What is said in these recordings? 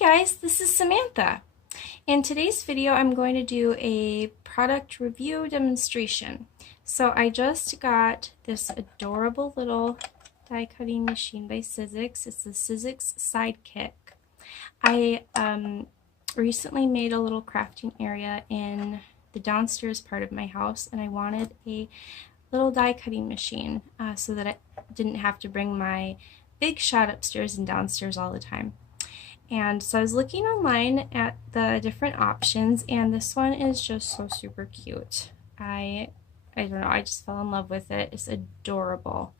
guys, this is Samantha. In today's video I'm going to do a product review demonstration. So I just got this adorable little die cutting machine by Sizzix. It's the Sizzix Sidekick. I recently made a little crafting area in the downstairs part of my house, and I wanted a little die cutting machine so that I didn't have to bring my big shot upstairs and downstairs all the time. And so I was looking online at the different options, and this one is just so super cute. I don't know, I just fell in love with it. It's adorable.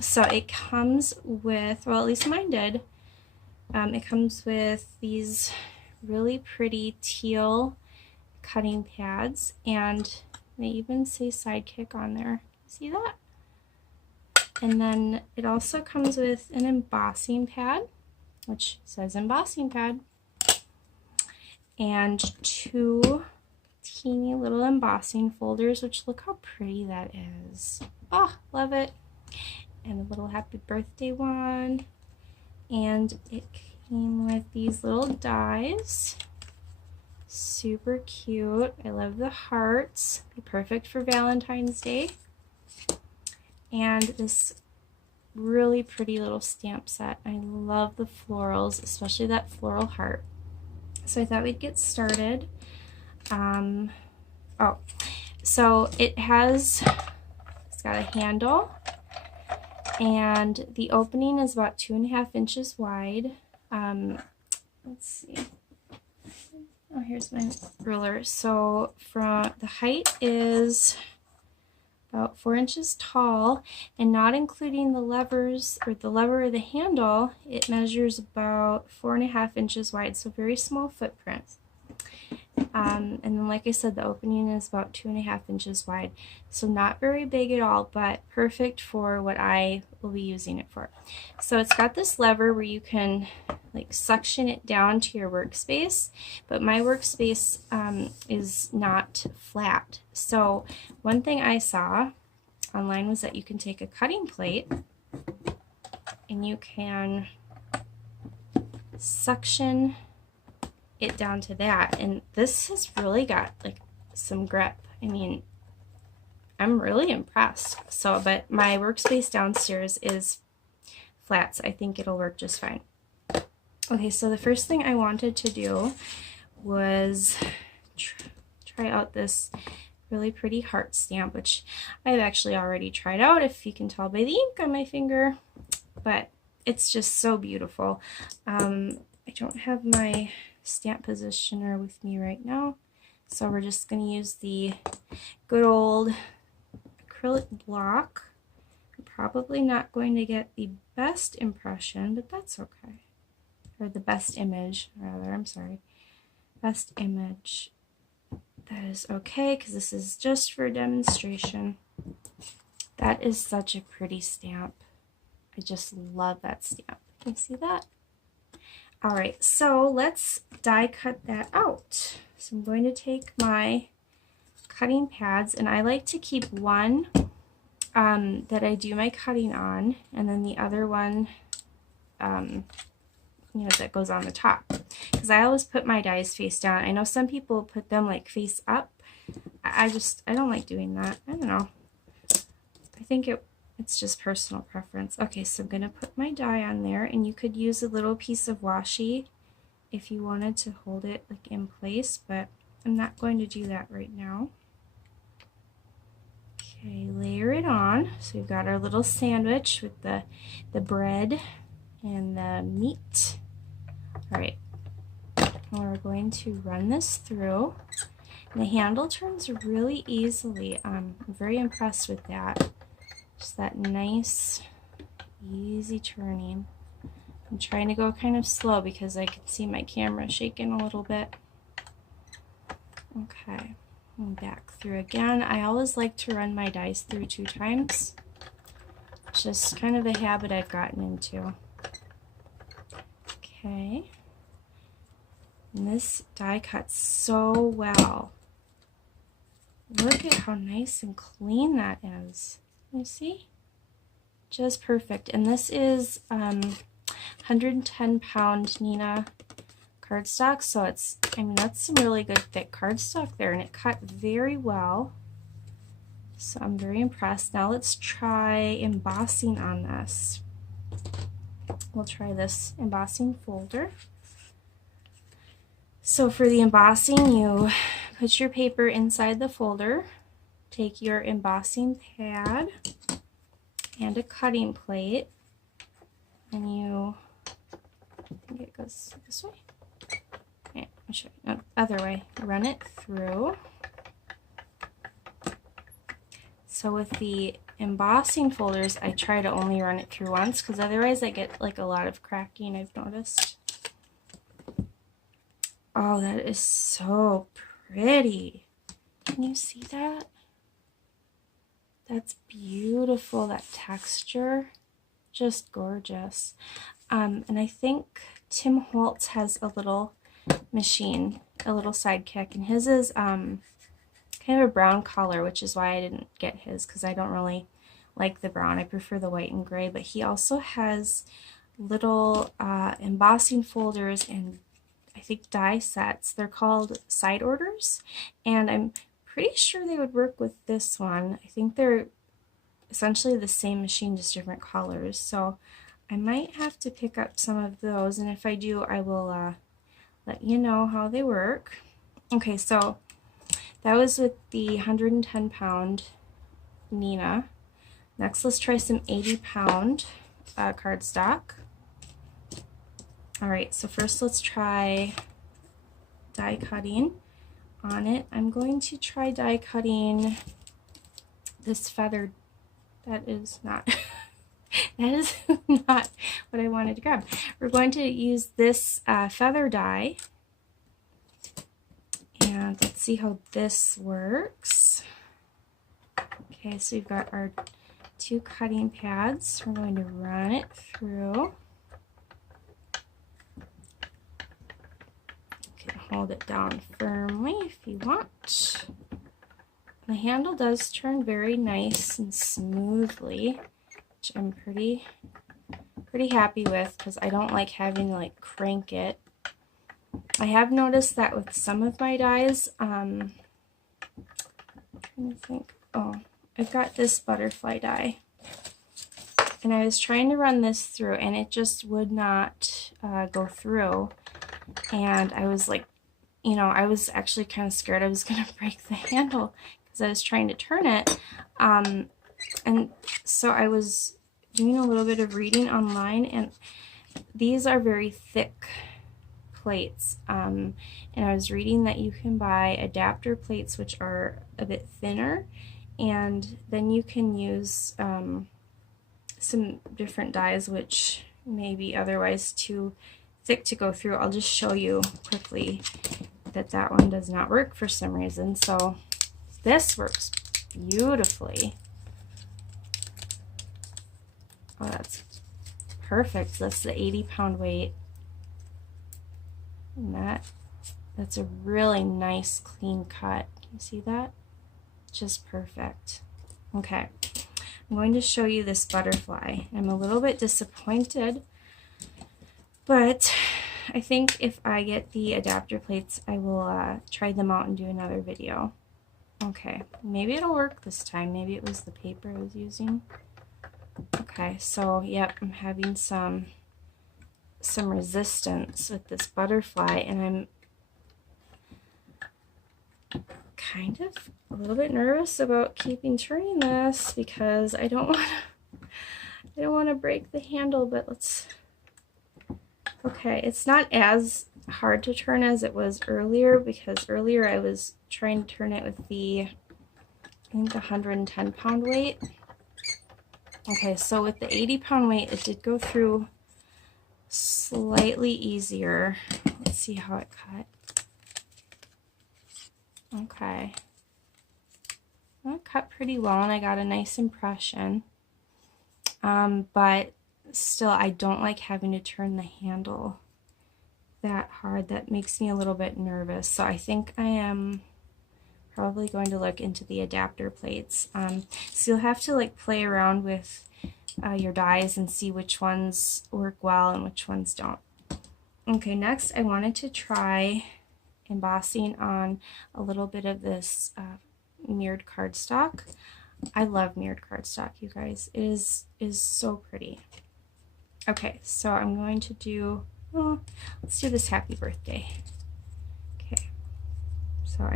So it comes with, well, at least mine did. It comes with these really pretty teal cutting pads, and they even say Sidekick on there. See that? And then it also comes with an embossing pad, which says embossing pad, and two teeny little embossing folders, which look how pretty that is. Oh, love it. And a little happy birthday one. And it came with these little dies. Super cute. I love the hearts. Be perfect for Valentine's Day. And this really pretty little stamp set. I love the florals, especially that floral heart. So I thought we'd get started. So it's got a handle, and the opening is about 2.5 inches wide. Let's see. Oh, here's my ruler. So from the height is about 4 inches tall, and not including the levers, or the lever or the handle, it measures about 4.5 inches wide, so very small footprint. And then, like I said, the opening is about 2.5 inches wide, so not very big at all, but perfect for what I will be using it for. So it's got this lever where you can like suction it down to your workspace, but my workspace is not flat. So one thing I saw online was that you can take a cutting plate and you can suction it down to that, and this has really got like some grip. I mean, I'm really impressed. So, but my workspace downstairs is flat, so I think it'll work just fine. Okay, so the first thing I wanted to do was try out this really pretty heart stamp, which I've actually already tried out, if you can tell by the ink on my finger, but it's just so beautiful. I don't have my stamp positioner with me right now, so we're just going to use the good old acrylic block. I'm probably not going to get the best impression, but that's okay. Or the best image, rather, I'm sorry. Best image. That is okay, because this is just for demonstration. That is such a pretty stamp. I just love that stamp. Can you see that? Alright, so let's die cut that out. So I'm going to take my cutting pads, and I like to keep one that I do my cutting on, and then the other one you know, that goes on the top, because I always put my dies face down. I know some people put them like face up. I don't like doing that. I don't know. I think it's just personal preference. Okay, so I'm going to put my die on there, and you could use a little piece of washi if you wanted to hold it like in place, but I'm not going to do that right now. Okay, layer it on. So we've got our little sandwich with the bread and the meat. Alright, we're going to run this through. And the handle turns really easily. I'm very impressed with that. Just that nice, easy turning. I'm trying to go kind of slow because I can see my camera shaking a little bit. Okay, and back through again. I always like to run my dies through 2 times. It's just kind of a habit I've gotten into. Okay, and this die cuts so well. Look at how nice and clean that is. You see? Just perfect. And this is 110-pound Nina cardstock, so it's, I mean, that's some really good thick cardstock there, and it cut very well. So I'm very impressed. Now let's try embossing on this. We'll try this embossing folder. So for the embossing, you put your paper inside the folder, take your embossing pad and a cutting plate, and you, I think it goes this way. Okay, I'll show you. No, other way. Run it through. So with the embossing folders, I try to only run it through once, because otherwise I get like a lot of cracking, I've noticed. Oh, that is so pretty. Can you see that? That's beautiful, that texture. Just gorgeous. And I think Tim Holtz has a little machine, a little Sidekick, and his is kind of a brown color, which is why I didn't get his, because I don't really like the brown. I prefer the white and gray. But he also has little embossing folders and I think die sets. They're called side orders, and I'm pretty sure they would work with this one. I think they're essentially the same machine, just different colors. So I might have to pick up some of those, and if I do, I will let you know how they work. Okay, so that was with the 110-pound Nina. Next, let's try some 80-pound cardstock. Alright, so first let's try die cutting on it. I'm going to try die cutting this feather. That is not that is not what I wanted to grab. We're going to use this feather die, and let's see how this works. Okay, so we've got our two cutting pads. We're going to run it through. You can hold it down firmly if you want. The handle does turn very nice and smoothly, which I'm pretty happy with, because I don't like having to like crank it. I have noticed that with some of my dies, I'm trying to think, oh, I've got this butterfly die, and I was trying to run this through and it just would not go through, and I was like, you know, I was actually kind of scared I was going to break the handle because I was trying to turn it, and so I was doing a little bit of reading online, and these are very thick plates, and I was reading that you can buy adapter plates which are a bit thinner, and then you can use some different dies which may be otherwise too thick to go through. I'll just show you quickly that that one does not work for some reason. So this works beautifully. Oh, that's perfect. That's the 80-pound weight. And that's a really nice clean cut. Can you see that? Just perfect. Okay, I'm going to show you this butterfly. I'm a little bit disappointed, but I think if I get the adapter plates, I will try them out and do another video. Okay, maybe it'll work this time. Maybe it was the paper I was using. Okay, so yep, I'm having some resistance with this butterfly, and I'm kind of a little bit nervous about keeping turning this because I don't want to break the handle, but let's. Okay, it's not as hard to turn as it was earlier, because earlier I was trying to turn it with the, I think, the 110-pound weight. Okay, so with the 80-pound weight, it did go through slightly easier. Let's see how it cut. Okay. Well, it cut pretty well, and I got a nice impression. But still, I don't like having to turn the handle that hard. That makes me a little bit nervous. So I think I am probably going to look into the adapter plates. So you'll have to like play around with your dies and see which ones work well and which ones don't. Okay, next I wanted to try embossing on a little bit of this mirrored cardstock. I love mirrored cardstock, you guys. It is so pretty. Okay, so I'm going to do, let's do this happy birthday. Okay, so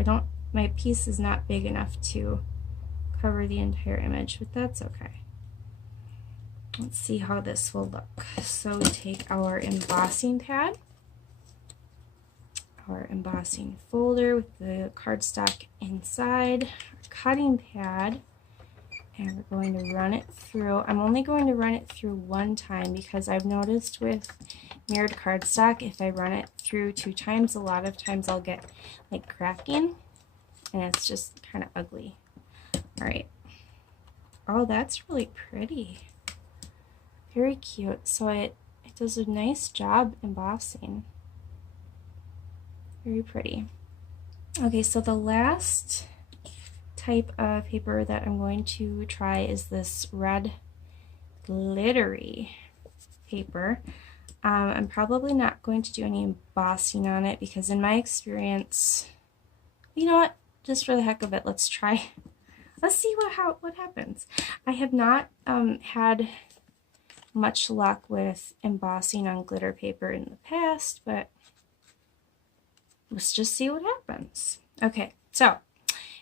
my piece is not big enough to cover the entire image, but that's okay. Let's see how this will look. So we take our embossing pad, our embossing folder with the cardstock inside, our cutting pad, and we're going to run it through. I'm only going to run it through one time because I've noticed with mirrored cardstock, if I run it through 2 times, a lot of times I'll get like cracking, and it's just kind of ugly. All right. Oh, that's really pretty. Very cute. So it does a nice job embossing. Very pretty. Okay, so the last type of paper that I'm going to try is this red glittery paper. I'm probably not going to do any embossing on it because in my experience, you know what, just for the heck of it, let's try. Let's see what happens. I have not had much luck with embossing on glitter paper in the past, but let's just see what happens. Okay, so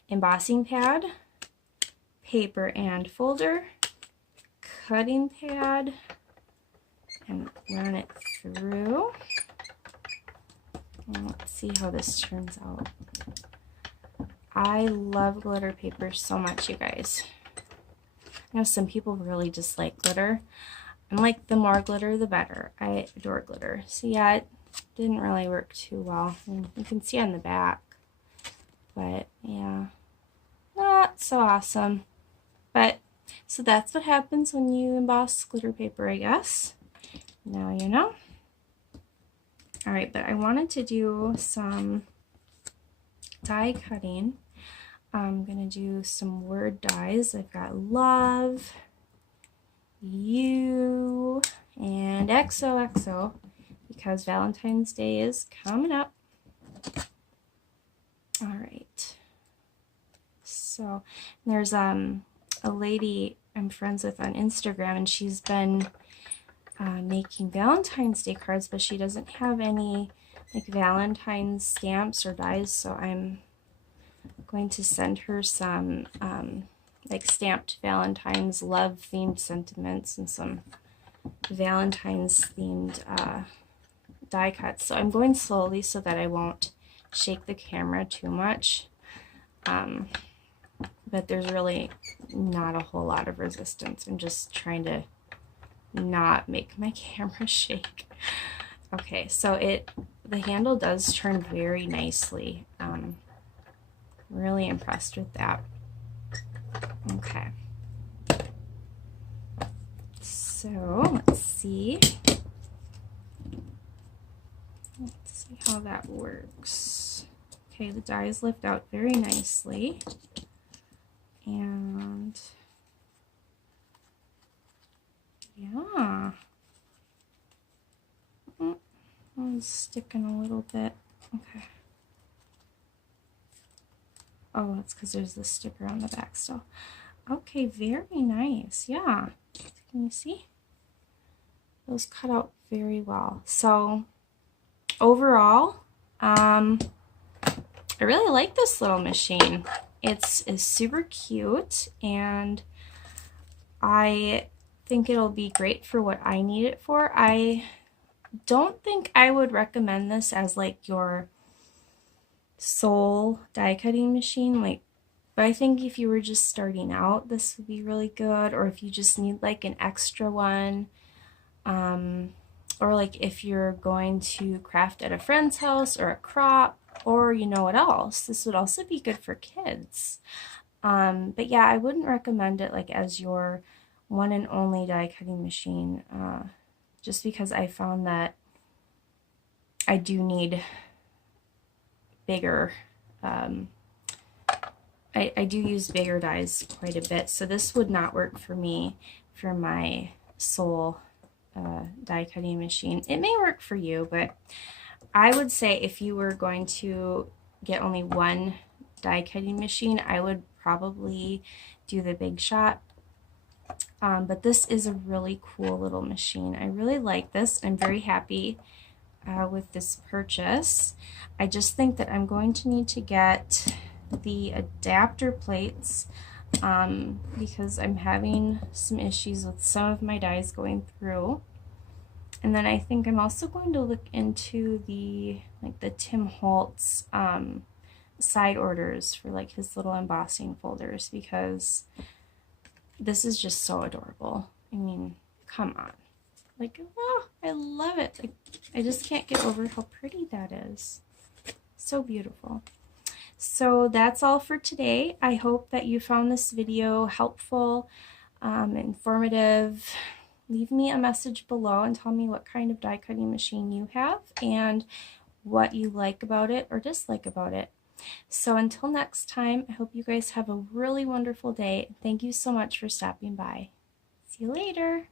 embossing pad, paper and folder, cutting pad, and run it through. And let's see how this turns out. I love glitter paper so much, you guys. I know some people really dislike glitter. I'm like, the more glitter, the better. I adore glitter. So yeah, it didn't really work too well. And you can see on the back. But yeah, not so awesome. But, so that's what happens when you emboss glitter paper, I guess. Now you know. Alright, but I wanted to do some die cutting. I'm going to do some word dies. I've got love, you, and XOXO because Valentine's Day is coming up. Alright. So there's a lady I'm friends with on Instagram, and she's been making Valentine's Day cards, but she doesn't have any like Valentine's stamps or dies, so I'm going to send her some like stamped Valentine's love themed sentiments and some Valentine's themed die cuts. So I'm going slowly so that I won't shake the camera too much, but there's really not a whole lot of resistance. I'm just trying to not make my camera shake. Okay, so the handle does turn very nicely. Really impressed with that. Okay, so let's see how that works. Okay, the dies lift out very nicely, and yeah, it's sticking a little bit. Okay. Oh, that's because there's the sticker on the back still. Okay, very nice. Yeah. Can you see? Those cut out very well. So overall, I really like this little machine. It's super cute, and I think it'll be great for what I need it for. I don't think I would recommend this as like your sole die cutting machine, but I think if you were just starting out, this would be really good, or if you just need like an extra one, or like if you're going to craft at a friend's house or a crop, or you know what else, this would also be good for kids. But yeah, I wouldn't recommend it like as your one and only die cutting machine, just because I found that I do need bigger, I do use bigger dies quite a bit, so this would not work for me. for my soul die cutting machine. It may work for you, but I would say if you were going to get only one die cutting machine, I would probably do the Big Shot. But this is a really cool little machine. I really like this. I'm very happy with this purchase. I just think that I'm going to need to get the adapter plates because I'm having some issues with some of my dies going through. And then I think I'm also going to look into the Tim Holtz side orders for like his little embossing folders, because this is just so adorable. I mean, come on. Like, oh, I love it. Like, I just can't get over how pretty that is. So beautiful. So that's all for today. I hope that you found this video helpful, informative. Leave me a message below and tell me what kind of die cutting machine you have and what you like about it or dislike about it. So until next time, I hope you guys have a really wonderful day. Thank you so much for stopping by. See you later.